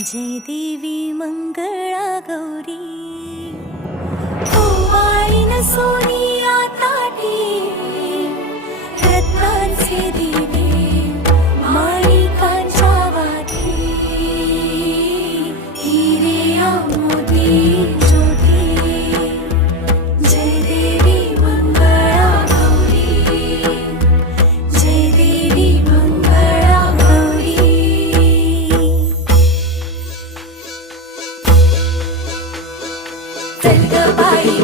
जय देवी मंगळा गौरी ओवाळीन सोनिया ताटी रत्नांचे दिवे माणिकांच्या वाती हिरे मोती ज्योती जय देवी मंगळा गौरी जय देवी मंगळा गौरी चल ग बाई